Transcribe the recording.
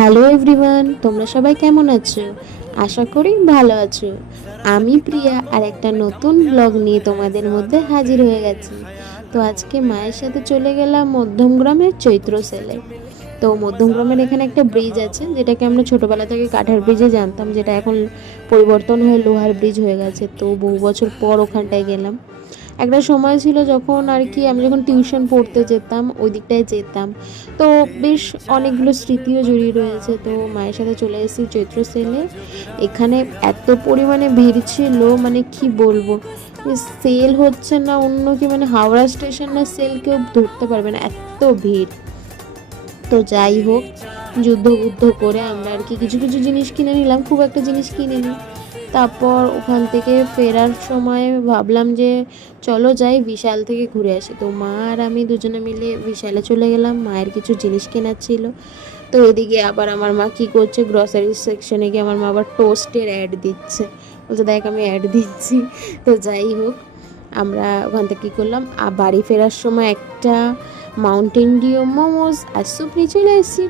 Hello everyone, তোমরা সবাই কেমন আছো? আশা করি ভালো আছো। আমি প্রিয়া আর একটা নতুন ব্লগ নিয়ে তোমাদের মধ্যে হাজির হয়ে গেছি। তো আজকে মায়ের সাথে চলে গেলাম মধ্যমগ্রামের চৈত্র সেলে। তো মধ্যমগ্রামের এখানে একটা ব্রিজ আছে, যেটাকে আমরা ছোটোবেলা থেকে কাঠের ব্রিজে জানতাম, যেটা এখন পরিবর্তন হয়ে লোহার ব্রিজ হয়ে গেছে। তো বহু বছর পর ওখানটায় গেলাম। একটা সময় ছিল যখন আর কি আমি যখন টিউশন পড়তে যেতাম ওই দিকটায় যেতাম। তো বেশ অনেকগুলো স্মৃতিও জড়িয়ে রয়েছে। তো মায়ের সাথে চলে এসেছি চৈত্র সেলে। এখানে এত পরিমাণে ভিড় ছিল, মানে কি বলবো, সেল হচ্ছে না অন্য কি, মানে হাওড়া স্টেশন না সেল কেউ ধরতে পারবে না, এত ভিড়। তো যাই হোক, যুদ্ধ বুদ্ধ করে আমরা আর কি কিছু কিছু জিনিস কিনে নিলাম, খুব একটা জিনিস কিনিনি। তারপর ওখান থেকে ফেরার সময় ভাবলাম যে চলো যাই বিশাল থেকে ঘুরে আসি। তো মা আর আমি দুজনে মিলে বিশালে চলে গেলাম, মায়ের কিছু জিনিস কেনার ছিল। তো এদিকে আবার আমার মা কি করছে, গ্রসারি সেকশনে গিয়ে আমার মা আবার টোস্টের অ্যাড দিচ্ছে, বলছে দেখ আমি অ্যাড দিচ্ছি। তো যাই হোক, আমরা ওখান থেকে কী করলাম, বাড়ি ফেরার সময় একটা মাউন্টেন ডিউ মোমোস আর সুপ নিয়ে চলে এসেছি।